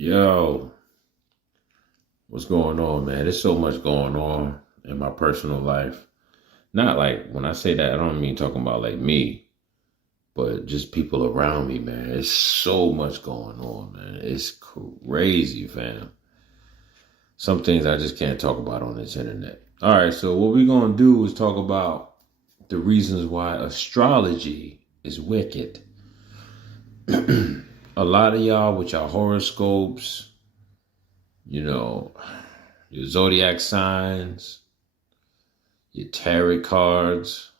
Yo, what's going on, man? There's so much going on in my personal life. Not like when I say that, I don't mean talking about like me, but just people around me, man. There's so much going on, man. It's crazy, fam. Some things I just can't talk about on this internet. All right, so what we're going to do is talk about the reasons why astrology is wicked. A lot of y'all with your horoscopes, your zodiac signs, your tarot cards.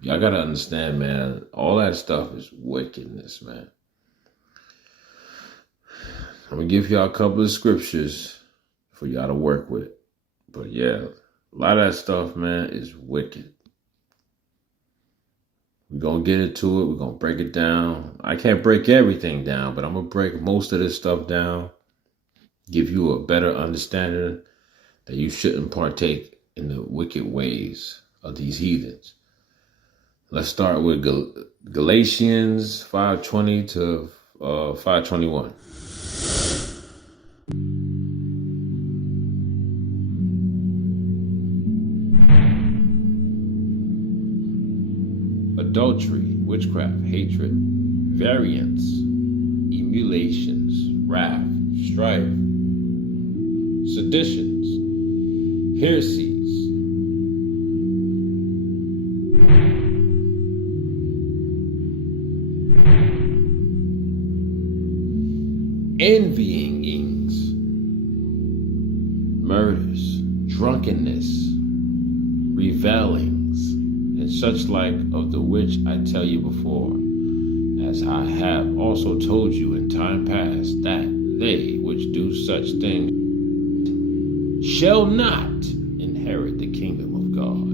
Y'all got to understand, man, all that stuff is wickedness, man. I'm going to give y'all a couple of scriptures for y'all to work with. But yeah, a lot of that stuff, man, is wicked. We're going to get into it. We're going to break it down. I can't break everything down, but I'm going to break most of this stuff down. Give you a better understanding that you shouldn't partake in the wicked ways of these heathens. Let's start with Galatians 5:20 to 5:21. Adultery, witchcraft, hatred, variance, emulations, wrath, strife, seditions, heresies, envyings, murders, drunkenness, revelings, and such like, of the which I tell you before, as I have also told you in time past, that they which do such things shall not inherit the kingdom of God.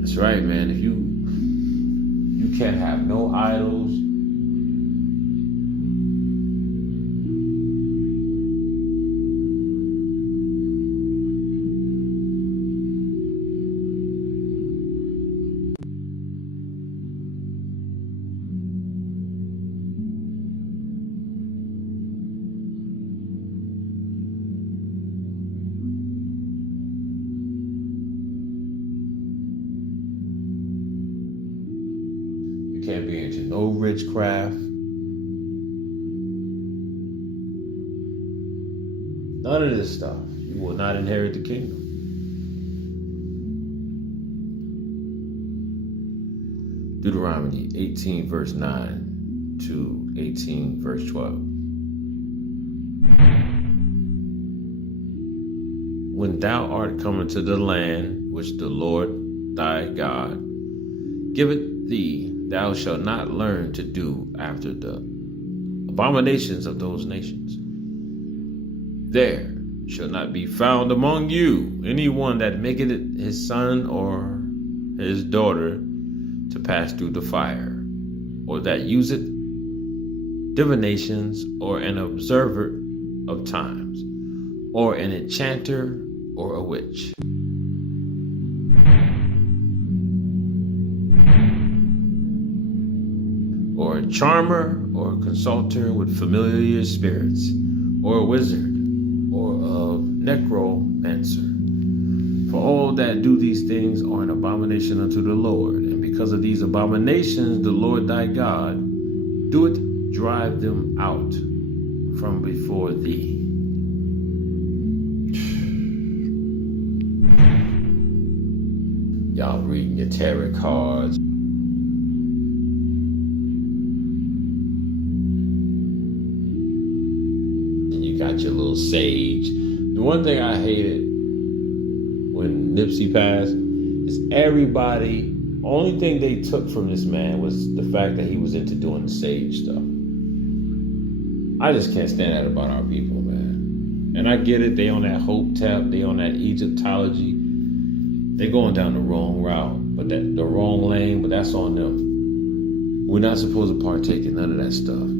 That's right, man. If you can't have no idols, can't be into no witchcraft. None of this stuff. You will not inherit the kingdom. Deuteronomy 18 verse 9 to 18 verse 12. When thou art come into the land which the Lord thy God giveth thee, thou shalt not learn to do after the abominations of those nations. There shall not be found among you anyone that maketh it his son or his daughter to pass through the fire, or that useth divinations, or an observer of times, or an enchanter, or a witch. Or a charmer, or a consulter with familiar spirits, or a wizard, or a necromancer. For all that do these things are an abomination unto the Lord. And because of these abominations, the Lord thy God doeth drive them out from before thee. Y'all reading your tarot cards. Got your little sage. The one thing I hated when Nipsey passed is everybody, only thing they took from this man was the fact that he was into doing the sage stuff. I just can't stand that about our people, man. And I get it, they on that hope tap, they on that Egyptology. They going down the wrong route, but the wrong lane, but that's on them. We're not supposed to partake in none of that stuff,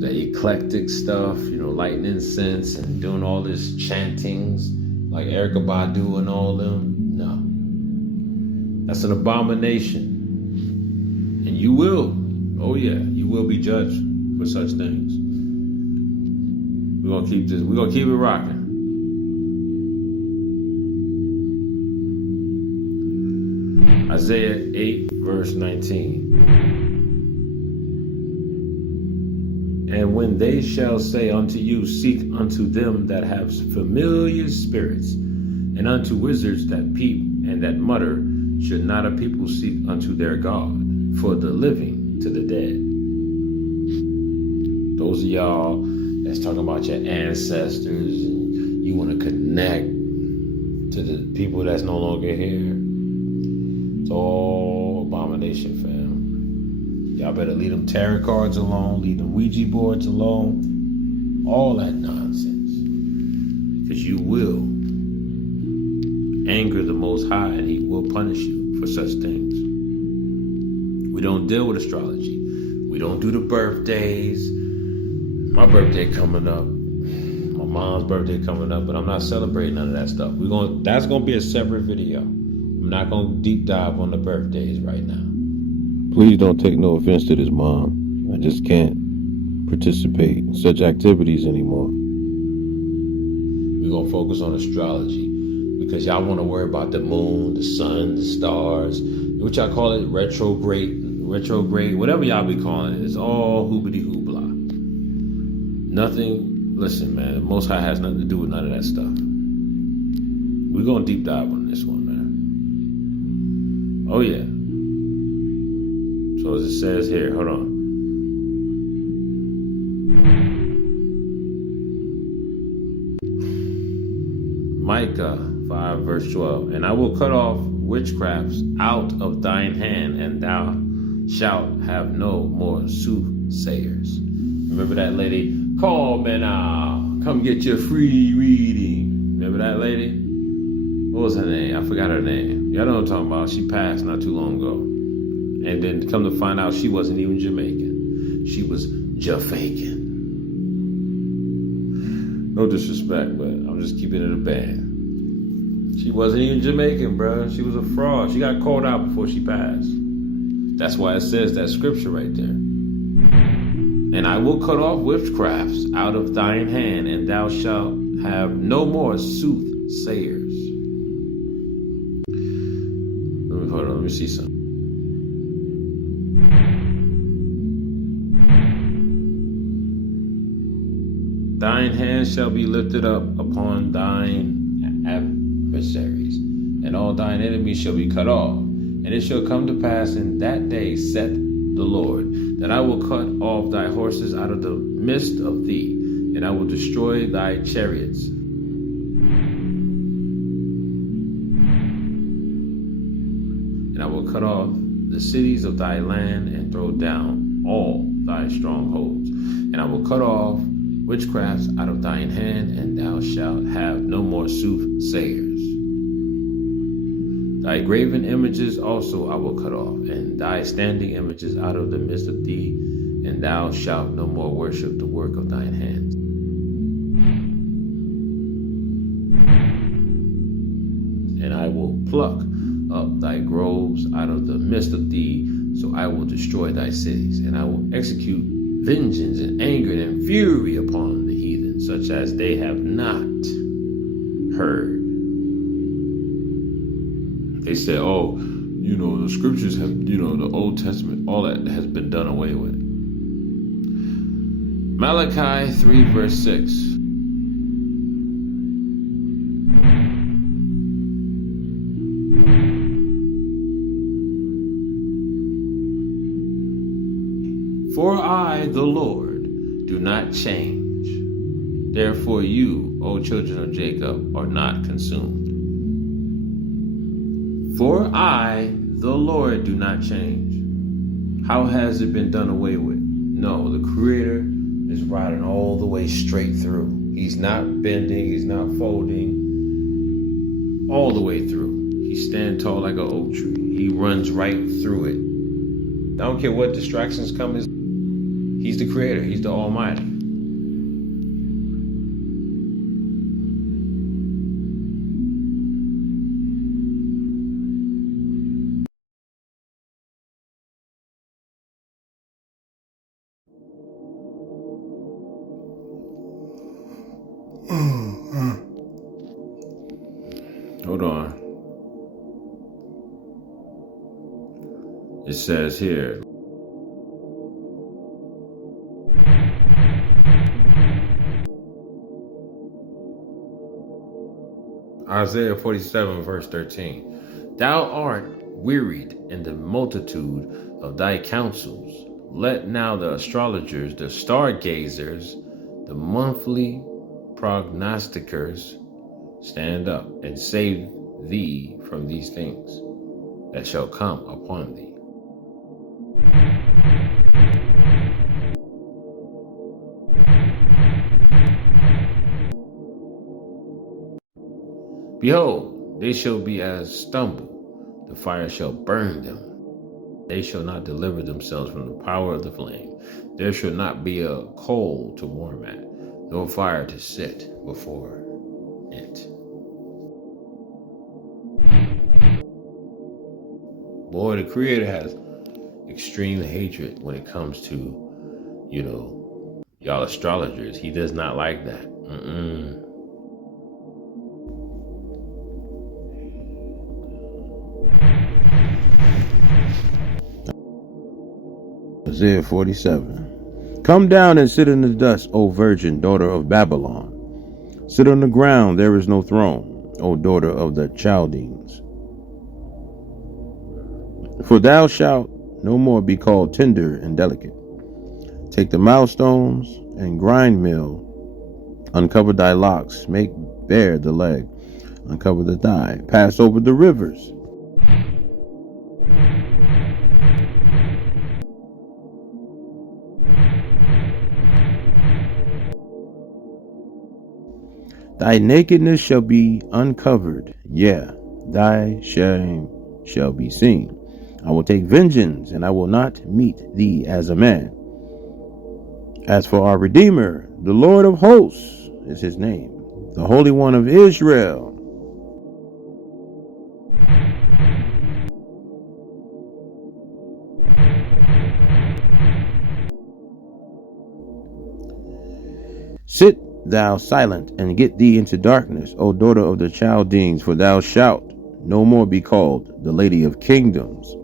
the eclectic stuff, lighting incense and doing all this chantings like Erykah Badu and all them. No. That's an abomination. And you will. Oh yeah, you will be judged for such things. We're gonna keep this. We're gonna keep it rocking. Isaiah 8, verse 19. And when they shall say unto you, seek unto them that have familiar spirits, and unto wizards that peep and that mutter, should not a people seek unto their God, for the living to the dead? Those of y'all that's talking about your ancestors and you want to connect to the people that's no longer here, it's all abomination, fam. Y'all better leave them tarot cards alone, leave them Ouija boards alone, all that nonsense. Because you will anger the Most High and He will punish you for such things. We don't deal with astrology. We don't do the birthdays. My birthday coming up. My mom's birthday coming up, but I'm not celebrating none of that stuff. That's gonna be a separate video. I'm not gonna deep dive on the birthdays right now. Please don't take no offense to this, Mom. I just can't participate in such activities anymore. We're gonna focus on astrology because y'all want to worry about the moon, the sun, the stars, what y'all call it, retrograde, whatever y'all be calling it. It's all hoobity hoobla. Nothing. Listen, man. The Most High has nothing to do with none of that stuff. We're gonna deep dive on this one, man. Oh yeah. So as it says here, hold on. Micah 5 verse 12. And I will cut off witchcrafts out of thine hand, and thou shalt have no more soothsayers. Remember that lady? Call me now. Come get your free reading. Remember that lady? What was her name? I forgot her name. Y'all know what I'm talking about. She passed not too long ago. And then come to find out she wasn't even Jamaican. She was Jafaican. No disrespect, but I'm just keeping it a band. She wasn't even Jamaican, bro. She was a fraud. She got called out before she passed. That's why it says that scripture right there. And I will cut off witchcrafts out of thine hand, and thou shalt have no more soothsayers. Hold on, let me see something. Thine hand shall be lifted up upon thine adversaries, and all thine enemies shall be cut off. And it shall come to pass in that day, saith the Lord, that I will cut off thy horses out of the midst of thee, and I will destroy thy chariots. And I will cut off the cities of thy land, and throw down all thy strongholds. And I will cut off witchcrafts out of thine hand, and thou shalt have no more soothsayers. Thy graven images also I will cut off, and thy standing images out of the midst of thee, and thou shalt no more worship the work of thine hands. And I will pluck up thy groves out of the midst of thee, so I will destroy thy cities, and I will execute vengeance and anger and fury upon the heathen, such as they have not heard. They say, oh, the scriptures have, the Old Testament, all that has been done away with. Malachi 3 verse 6. For I, the Lord, do not change. Therefore you, O children of Jacob, are not consumed. For I, the Lord, do not change. How has it been done away with? No, the Creator is riding all the way straight through. He's not bending, he's not folding, all the way through. He stands tall like an oak tree. He runs right through it. I don't care what distractions come. He's the Creator. He's the Almighty. Hold on. It says here, Isaiah 47, verse 13. Thou art wearied in the multitude of thy counsels. Let now the astrologers, the stargazers, the monthly prognosticators stand up and save thee from these things that shall come upon thee. Behold, they shall be as stubble, the fire shall burn them. They shall not deliver themselves from the power of the flame. There shall not be a coal to warm at, nor fire to sit before it. Boy, the Creator has extreme hatred when it comes to, y'all astrologers. He does not like that. Isaiah 47. Come down and sit in the dust, O virgin, daughter of Babylon. Sit on the ground, there is no throne, O daughter of the Chaldeans. For thou shalt no more be called tender and delicate. Take the milestones and grind mill, uncover thy locks, make bare the leg, uncover the thigh, pass over the rivers. Thy nakedness shall be uncovered, yeah, thy shame shall be seen. I will take vengeance, and I will not meet thee as a man. As for our Redeemer, the Lord of hosts is his name, the Holy One of Israel. Sit thou silent, and get thee into darkness, O daughter of the Chaldeans, for thou shalt no more be called the Lady of Kingdoms.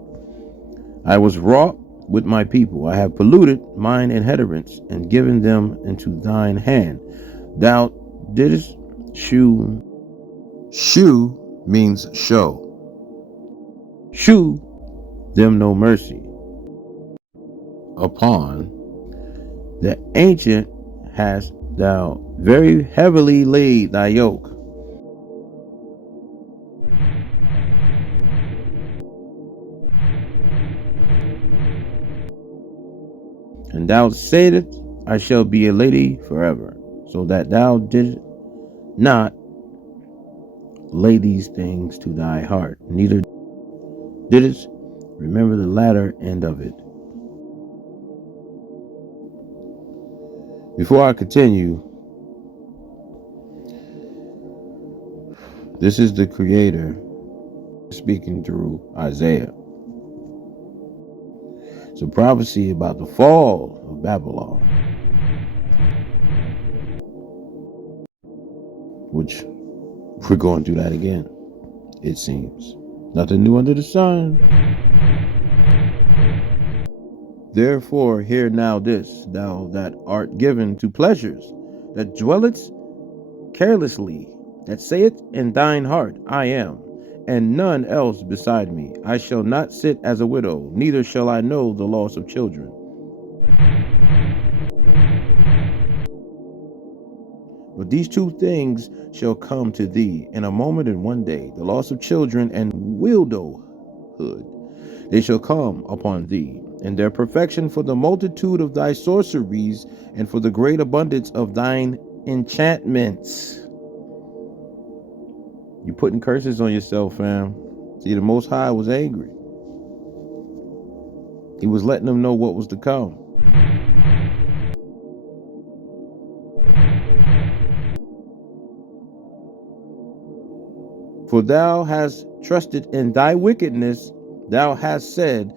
I was wroth with my people. I have polluted mine inheritance and given them into thine hand. Thou didst shew. Shew means show. Shew them no mercy. Upon the ancient hast thou very heavily laid thy yoke. And thou saidst, I shall be a lady forever, so that thou didst not lay these things to thy heart, neither didst remember the latter end of it. Before I continue, this is the Creator speaking through Isaiah. It's a prophecy about the fall of Babylon, which we're going through that again, it seems. Nothing new under the sun. Therefore, hear now this, thou that art given to pleasures, that dwellest carelessly, that saith in thine heart, I am, and none else beside me. I shall not sit as a widow, neither shall I know the loss of children. But these two things shall come to thee in a moment and one day, the loss of children and widowhood. They shall come upon thee, and their perfection for the multitude of thy sorceries, and for the great abundance of thine enchantments. You putting curses on yourself, fam. See, the Most High was angry. He was letting them know what was to come. For thou hast trusted in thy wickedness, thou hast said,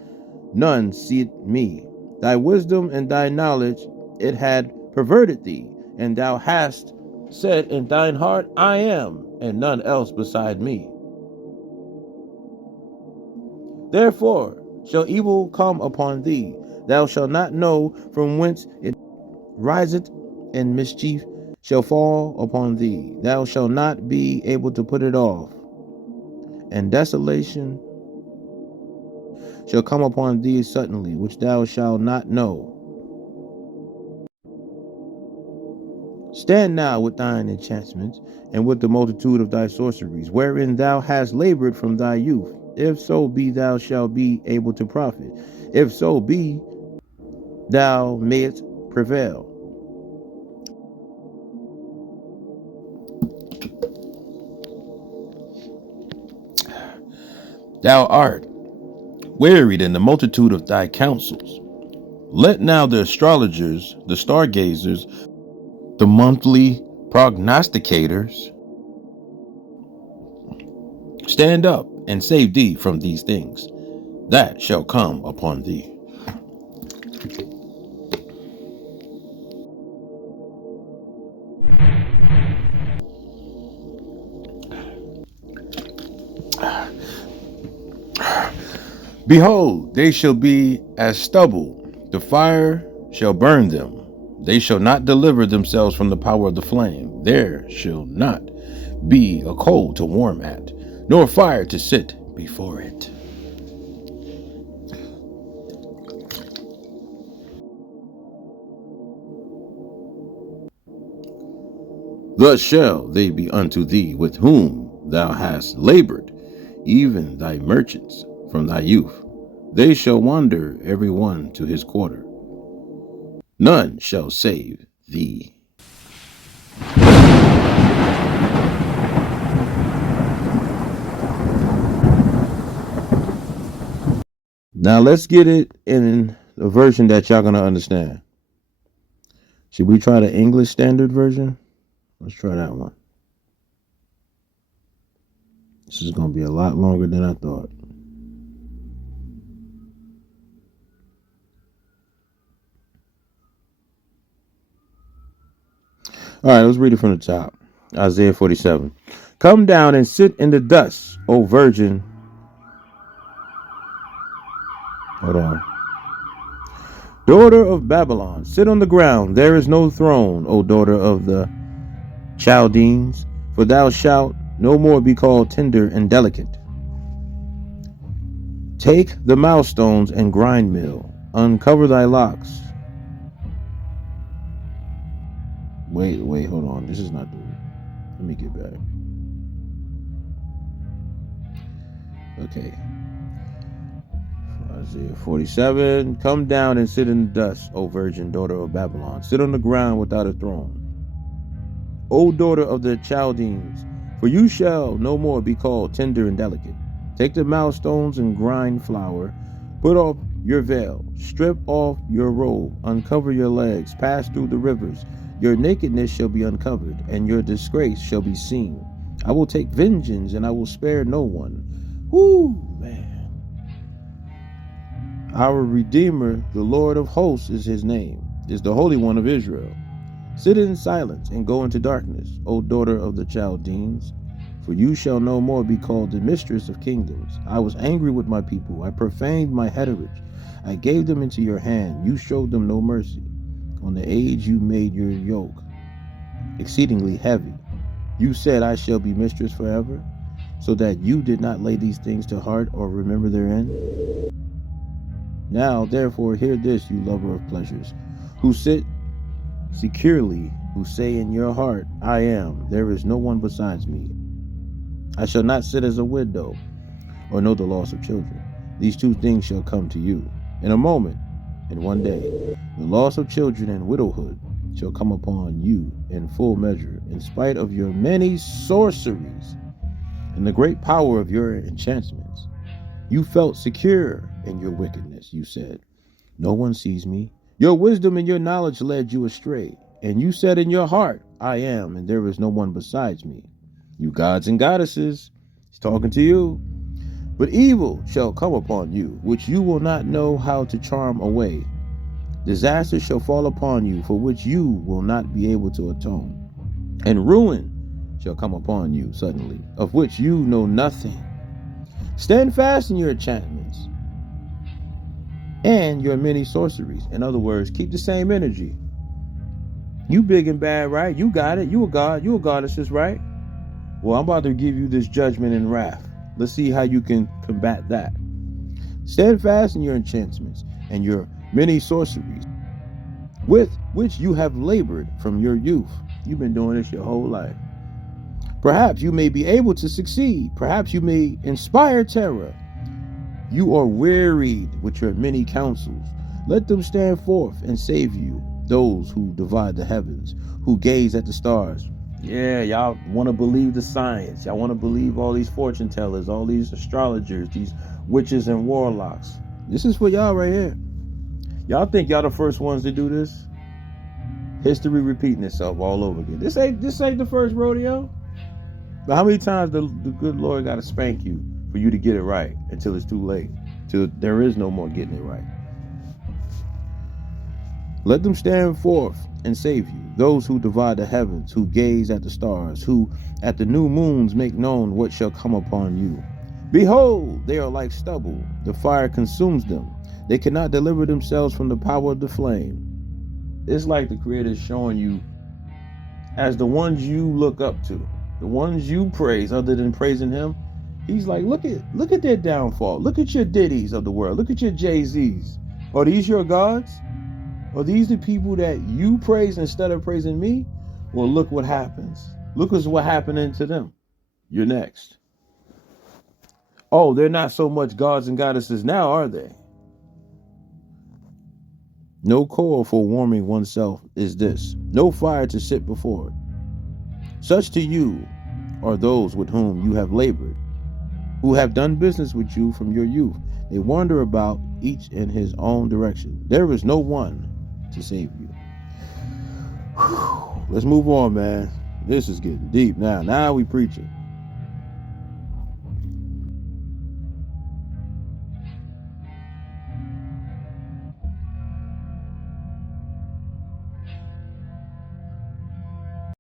none seeth me. Thy wisdom and thy knowledge, it had perverted thee, and thou hast said in thine heart, I am, and none else beside me. Therefore shall evil come upon thee. Thou shalt not know from whence it riseth, and mischief shall fall upon thee. Thou shalt not be able to put it off, and desolation shall come upon thee suddenly, which thou shalt not know. Stand now with thine enchantments, and with the multitude of thy sorceries, wherein thou hast labored from thy youth. If so be thou shalt be able to profit. If so be thou mayest prevail. Thou art wearied in the multitude of thy counsels. Let now the astrologers, the stargazers, the monthly prognosticators stand up and save thee from these things that shall come upon thee. Behold, they shall be as stubble, the fire shall burn them. They shall not deliver themselves from the power of the flame. There shall not be a coal to warm at, nor fire to sit before it. Thus shall they be unto thee with whom thou hast labored, even thy merchants from thy youth. They shall wander every one to his quarter. None shall save thee. Now let's get it in a version that y'all gonna understand. Should we try the English Standard Version? Let's try that one. This is gonna be a lot longer than I thought. All right, let's read it from the top. Isaiah 47. Come down and sit in the dust, O virgin. Hold on. Daughter of Babylon, sit on the ground. There is no throne, O daughter of the Chaldeans, for thou shalt no more be called tender and delicate. Take the milestones and grind mill. Uncover thy locks. Wait, hold on. This is not doing it. Let me get back. Okay. Isaiah 47. Come down and sit in the dust, O virgin daughter of Babylon. Sit on the ground without a throne. O daughter of the Chaldeans, for you shall no more be called tender and delicate. Take the milestones and grind flour. Put off your veil. Strip off your robe. Uncover your legs. Pass through the rivers. Your nakedness shall be uncovered, and your disgrace shall be seen. I will take vengeance, and I will spare no one. Whoo, man. Our Redeemer, the Lord of hosts is his name, is the Holy One of Israel. Sit in silence and go into darkness, O daughter of the Chaldeans, for you shall no more be called the mistress of kingdoms. I was angry with my people. I profaned my heritage. I gave them into your hand. You showed them no mercy. On the age you made your yoke exceedingly heavy. You said, I shall be mistress forever, so that you did not lay these things to heart or remember their end. Now, therefore, hear this, you lover of pleasures, who sit securely, who say in your heart, I am, there is no one besides me. I shall not sit as a widow, or know the loss of children. These two things shall come to you in a moment, in one day. The loss of children and widowhood shall come upon you in full measure, in spite of your many sorceries and the great power of your enchantments. You felt secure in your wickedness. You said, no one sees me. Your wisdom and your knowledge led you astray. And you said in your heart, I am, and there is no one besides me. You gods and goddesses, he's talking to you. But evil shall come upon you, which you will not know how to charm away. Disaster shall fall upon you, for which you will not be able to atone. and ruin shall come upon you suddenly, of which you know nothing. Stand fast in your enchantments and your many sorceries. In other words, keep the same energy. You big and bad, right? You got it. You a god. You a goddess, right? Well, I'm about to give you this judgment and wrath. Let's see how you can combat that. Stand fast in your enchantments and your many sorceries, with which you have labored from your youth. You've been doing this your whole life. Perhaps you may be able to succeed. Perhaps you may inspire terror. You are wearied with your many counsels. Let them stand forth and save you, those who divide the heavens, who gaze at the stars. Yeah, y'all want to believe the science. Y'all want to believe all these fortune tellers, all these astrologers, these witches and warlocks. This is for y'all right here. Y'all think y'all the first ones to do this? History repeating itself all over again. This ain't the first rodeo. But how many times the good Lord got to spank you for you to get it right until it's too late, till there is no more getting it right? Let them stand forth and save you, those who divide the heavens, who gaze at the stars, who at the new moons make known what shall come upon you. Behold, they are like stubble. The fire consumes them. They cannot deliver themselves from the power of the flame. It's like the Creator is showing you as the ones you look up to, the ones you praise other than praising Him. He's like, look at their downfall. Look at your Diddy's of the world. Look at your Jay-Z's. Are these your gods? Are these the people that you praise instead of praising me? Well, look what happens. Look at what's happening to them. You're next. Oh, they're not so much gods and goddesses now, are they? No coal for warming oneself is this, no fire to sit before it. Such to you are those with whom you have labored, who have done business with you from your youth. They wander about, each in his own direction. There is no one to save you. Whew. Let's move on, man. This is getting deep now. Now we preaching.